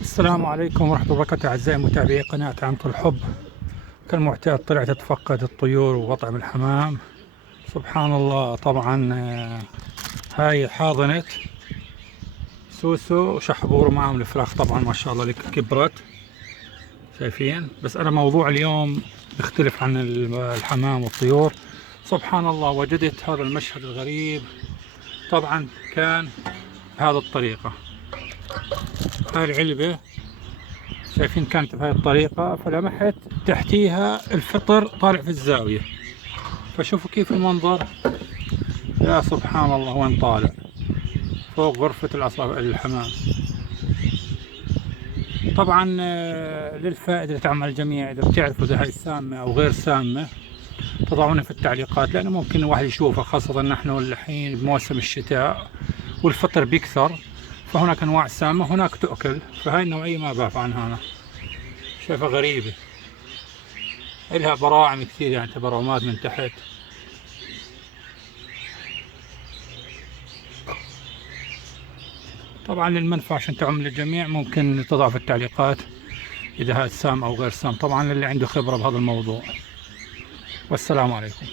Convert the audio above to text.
السلام عليكم ورحمة الله وبركاته أعزائي متابعي قناة عنق الحب. كالمعتاد طلعت أتفقد الطيور وأطعم الحمام. سبحان الله. طبعا هاي حاضنة سوسو وشحبور ومعهم الفراخ. طبعا ما شاء الله لك كبرت، شايفين. بس أنا موضوع اليوم يختلف عن الحمام والطيور. سبحان الله، وجدت هذا المشهد الغريب. طبعا كان بهذه الطريقة. هاي العلبة شايفين كانت بهاي الطريقة، فلمحت تحتيها الفطر طالع في الزاوية. فشوفوا كيف المنظر، يا سبحان الله، وين طالع فوق غرفة الحمام. طبعا للفائدة لتعمل الجميع، إذا بتعرفوا إذا هاي سامة أو غير سامة تضعونها في التعليقات، لأنه ممكن الواحد يشوفها، خاصة نحن الحين بموسم الشتاء والفطر بيكثر. فهناك أنواع سامة، هناك تؤكل. فهاي النوعية ما بعرف عنها أنا، شايفها غريبة. إلها براعم كثير، يعني تبرعمات من تحت. طبعا للمنفعة عشان تعم للجميع، ممكن تضع في التعليقات إذا هذا سام أو غير سام، طبعا للي عنده خبرة بهذا الموضوع. والسلام عليكم.